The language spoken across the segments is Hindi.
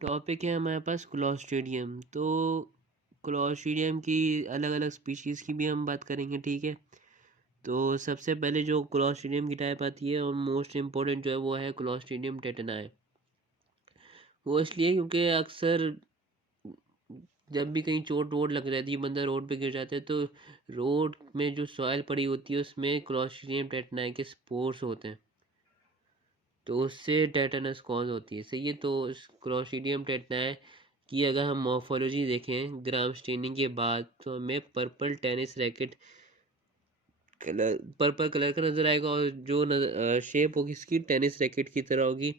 टॉपिक है हमारे पास क्लॉस्ट्रिडियम। तो क्लॉस्ट्रिडियम की अलग अलग स्पीशीज़ की भी हम बात करेंगे, ठीक है। तो सबसे पहले जो क्लॉस्ट्रिडियम की टाइप आती है और मोस्ट इम्पोर्टेंट जो है वो है क्लॉस्ट्रिडियम टेटनाई। वो इसलिए क्योंकि अक्सर जब भी कहीं चोट वोट लग जाती है, बंदा रोड पे गिर जाता है, तो रोड में जो सॉइल पड़ी होती है उसमें क्लॉस्ट्रिडियम टेटनाई के स्पोर्स होते हैं, तो उससे टेटनस कॉज होती है। सही है। तो क्लॉस्ट्रिडियम टेटनाई की अगर हम मॉर्फोलॉजी देखें ग्राम स्टेनिंग के बाद, तो हमें purple tennis racket colour, purple colour का नज़र आएगा, और जो शेप होगी इसकी टेनिस रैकेट की तरह होगी।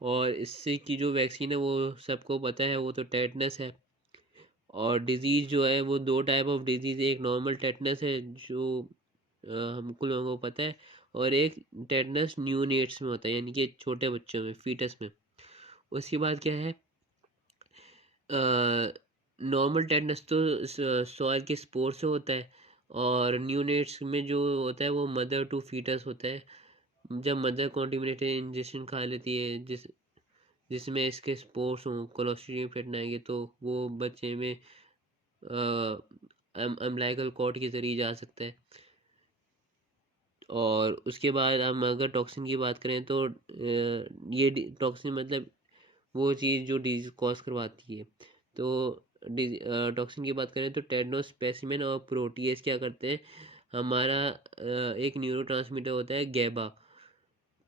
और इससे की जो वैक्सीन है वो सबको पता है, वो तो टेटनस है। और डिजीज़ जो है वो दो टाइप ऑफ डिजीज़, एक नॉर्मल टेटनस है जो हमको लोगों को पता है, और एक टेटनस न्यूनेट्स में होता है, यानी कि छोटे बच्चों में, फीटस में। उसके बाद क्या है, नॉर्मल टेटनस तो सॉइल के स्पोर से होता है, और न्यूनेट्स में जो होता है वो मदर टू फीटस होता है। जब मदर कॉन्टिमिनेटेड इंजेक्शन खा लेती है जिसमें इसके स्पोर्स हों, क्लोस्ट्रीडियम टेटनाई, तो वो बच्चे में अम्बिलाइकल कॉर्ड के ज़रिए जा सकता है। और उसके बाद हम अगर टॉक्सिन की बात करें तो ये टॉक्सिन मतलब वो चीज़ जो डिजीज कॉज करवाती है। तो टॉक्सिन की बात करें तो टेडनोस्पेसिमिन और प्रोटीएस क्या करते हैं, हमारा एक न्यूरोट्रांसमीटर होता है गैबा,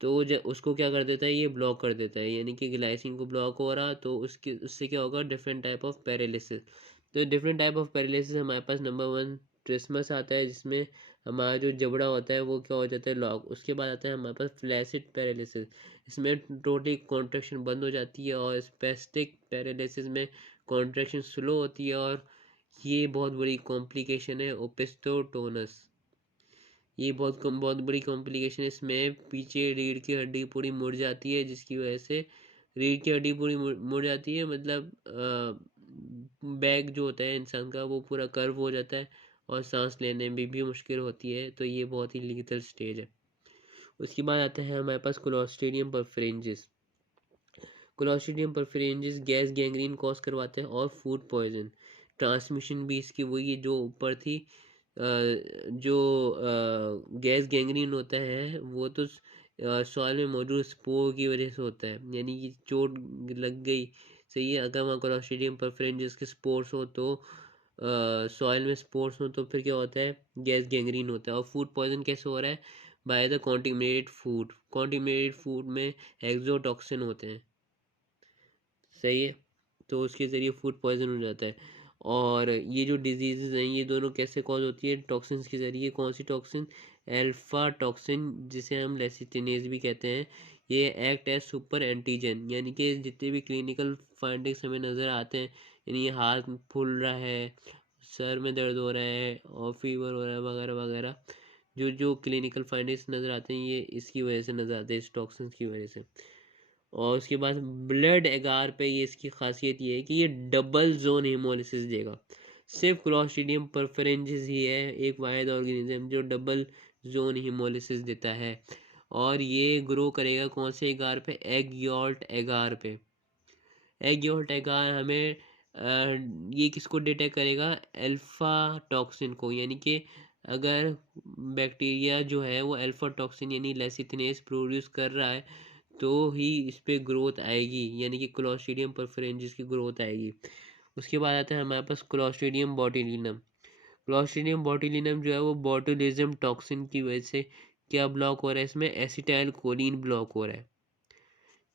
तो उसको क्या कर देता है, ये ब्लॉक कर देता है, यानी कि ग्लाइसिन को ब्लॉक हो रहा, तो उससे क्या होगा, डिफरेंट टाइप ऑफ पैरालिसिस। तो डिफरेंट टाइप ऑफ पैरालिसिस हमारे पास नंबर वन ट्रिस्मस आता है, जिसमें हमारा जो जबड़ा होता है वो क्या हो जाता है, लॉक। उसके बाद आता है हमारे पास फ्लैसिड पैरालिसिस, इसमें टोटली कॉन्ट्रैक्शन बंद हो जाती है, और स्पेस्टिक पैरालिसिस में कॉन्ट्रैक्शन स्लो होती है, और ये बहुत बड़ी कॉम्प्लिकेशन है ओपिस्टोटोनस। ये बहुत बड़ी कॉम्प्लिकेशन है। इसमें पीछे रीढ़ की हड्डी पूरी मुड़ जाती है, जिसकी वजह से रीढ़ की हड्डी पूरी मुड़ जाती है, मतलब बैक जो होता है इंसान का वो पूरा कर्व हो जाता है, और सांस लेने में भी मुश्किल होती है। तो ये बहुत ही लीथल स्टेज है। उसके बाद आता है हमारे पास Clostridium perfringens. Clostridium perfringens gas gangrene cause करवाते हैं, और फूड पॉइजन। ट्रांसमिशन भी इसकी वही है जो ऊपर थी। जो गैस गैंग्रीन होता है वो तो सॉइल में मौजूद स्पोर की वजह से होता है, यानी कि चोट लग गई। सही है। अगर वहाँ क्लॉस्ट्रिडियम परफरेंजिस के स्पोर्स हो, तो सॉइल में स्पोर्स हो, तो फिर क्या होता है, गैस गैंग्रीन होता है। और फूड पॉइजन कैसे हो रहा है, बाय द कॉन्टिमिनेटेड फूड। कॉन्टिमिनेटेड फूड में एक्सोटॉक्सिन होते हैं। सही है। तो उसके ज़रिए फूड पॉइजन हो जाता है। और ये जो डिजीज़ हैं ये दोनों कैसे कॉज होती है, टॉक्सिन्स के ज़रिए। कौन सी टॉक्सिन, अल्फा टॉक्सिन, जिसे हम लेसिथिनेज भी कहते हैं। ये एक्ट एज सुपर एंटीजन, यानी कि जितने भी क्लिनिकल फाइंडिंग्स हमें नज़र आते हैं, यानी हाथ फूल रहा है, सर में दर्द हो रहा है, और फीवर हो रहा है, वगैरह वगैरह, जो जो क्लिनिकल फाइंडिंग्स नज़र आते हैं ये इसकी वजह से नज़र आते हैं, इस टॉक्सिन्स की वजह से। और उसके बाद ब्लड एगार पे ये इसकी खासियत ये है कि ये डबल जोन हेमोलिसिस देगा। सिर्फ क्लॉस्ट्रिडियम परफरेंजिस ही है एक वाहिद ऑर्गेनिज्म जो डबल जोन हेमोलिसिस देता है। और ये ग्रो करेगा कौन से एगार पे, एग यॉल्ट एगार पे। एग यॉल्ट एगार हमें ये किसको डिटेक्ट करेगा, अल्फा टॉक्सिन को, यानी कि अगर बैक्टीरिया जो है वो अल्फा टॉक्सिन यानी लेसिथिनेज प्रोड्यूस कर रहा है, तो ही इस पे ग्रोथ आएगी, यानी कि क्लॉस्ट्रिडियम परफरेंजिस की ग्रोथ आएगी। उसके बाद आता है हमारे पास क्लॉस्ट्रिडियम बॉटुलिनम। क्लॉस्ट्रिडियम बॉटुलिनम जो है वो बॉटुलिज्म टॉक्सिन की वजह से क्या ब्लॉक हो रहा है, इसमें एसिटाइल कोलिन ब्लॉक हो रहा है।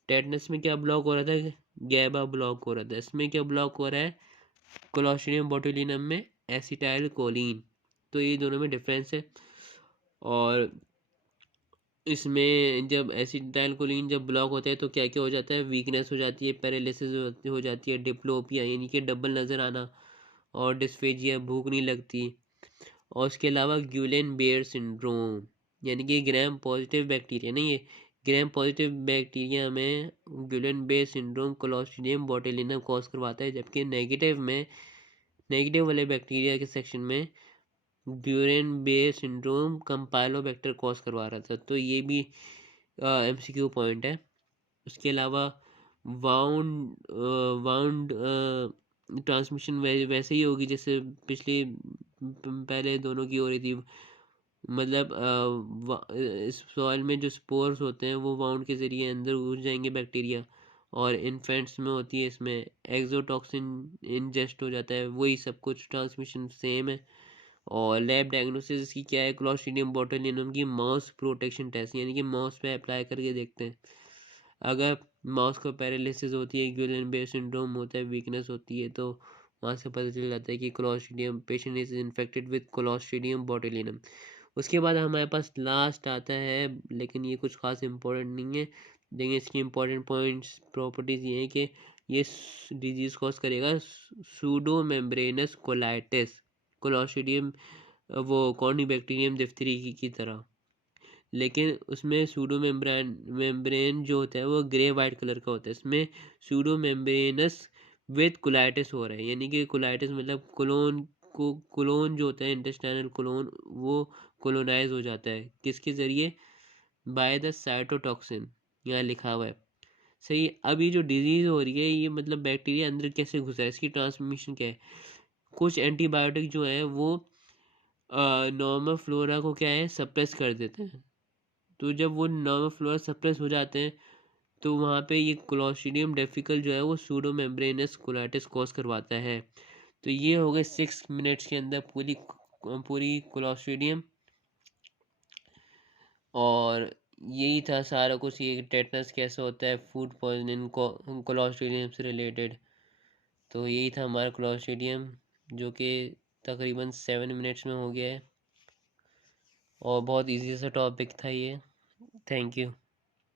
टेटनस में क्या ब्लॉक हो रहा था, गैबा ब्लॉक हो रहा था। इसमें क्या ब्लॉक हो रहा है, क्लॉस्ट्रिडियम बॉटुलिनम में एसिटाइल कोलिन। तो ये दोनों में डिफरेंस है। और इसमें जब एसिटाइल कोलिन जब ब्लॉक होता है तो क्या क्या हो जाता है, वीकनेस हो जाती है, पैरालिसिस हो जाती है, डिप्लोपिया यानी कि डबल नज़र आना, और डिस्फेजिया, भूख नहीं लगती। और उसके अलावा ग्यूलेन बेयर सिंड्रोम, यानी कि ग्राम पॉजिटिव बैक्टीरिया नहीं है, ग्राम पॉजिटिव बैक्टीरिया में Guillain Barre syndrome Clostridium botulinum cause करवाता है, जबकि नेगेटिव वाले बैक्टीरिया के सेक्शन में Guillain Barre syndrome Campylobacter cause करवा रहा था। तो ये भी एमसीक्यू पॉइंट है। उसके अलावा वाउंड ट्रांसमिशन वैसे ही होगी जैसे पिछली पहले दोनों की हो रही थी। मतलब इस सॉइल में जो स्पोर्स होते हैं वो वाउंड के ज़रिए अंदर घुस जाएंगे बैक्टीरिया, और इन्फेंट्स में होती है इसमें एक्सोटॉक्सिन इंजेस्ट हो जाता है। वही सब कुछ ट्रांसमिशन सेम है। और लैब डायग्नोसिस की क्या है, क्लॉस्ट्रीडियम बोटुलिनम की माउस प्रोटेक्शन टेस्ट, यानी कि माउस पे अप्लाई करके देखते हैं। अगर माउस को पैरालिसिस होती है, गुइलेन बेयर सिंड्रोम होता है, वीकनेस होती है, तो वहाँ से पता चल जाता है कि Clostridium patient is infected with Clostridium botulinum. उसके बाद हमारे पास लास्ट आता है, लेकिन ये कुछ खास इंपॉर्टेंट नहीं है, लेकिन इसकी इंपॉर्टेंट पॉइंट्स प्रॉपर्टीज़ ये हैं कि ये डिजीज़ कॉज करेगा सूडो मेम्ब्रेनस कोलाइटिस, क्लॉस्ट्रीडियम वो कॉर्निबैक्टीरियम डिप्थीरिया की तरह। लेकिन उसमें सूडो मेम्ब्रेन जो होता है वो ग्रे वाइट कलर का होता है। इसमें सूडो मेम्ब्रेनस विद कोलाइटिस हो रहा है, यानी कि कोलाइटिस मतलब कोलोन जो होता है इंटेस्टाइनल कोलोन, वो कोलोनाइज हो जाता है। किसके ज़रिए? बाय द साइटोटॉक्सिन, यहाँ लिखा हुआ है। सही। अब ये जो डिजीज़ हो रही है ये मतलब बैक्टीरिया अंदर कैसे घुसा है, इसकी ट्रांसमिशन क्या है? कुछ एंटीबायोटिक जो है वो नॉर्मल फ्लोरा को क्या है, सप्रेस कर देते हैं। तो जब वो नॉर्मल फ्लोरा सप्रेस हो जाते हैं तो वहाँ पे ये क्लॉस्ट्रीडियम डिफिकल्ट जो है वो सूडो मेम्ब्रेनस कोलाइटिस कॉज करवाता है। तो ये हो गए 6 मिनट्स के अंदर पूरी पूरी क्लॉस्ट्रीडियम। और यही था सारा कुछ, ये टेटनस कैसे होता है, फूड पॉइजनिंग को क्लॉस्ट्रीडियम से रिलेटेड। तो यही था हमारा क्लॉस्ट्रीडियम, जो कि तकरीबन 7 मिनट्स में हो गया है, और बहुत इजी सा टॉपिक था ये। Thank you.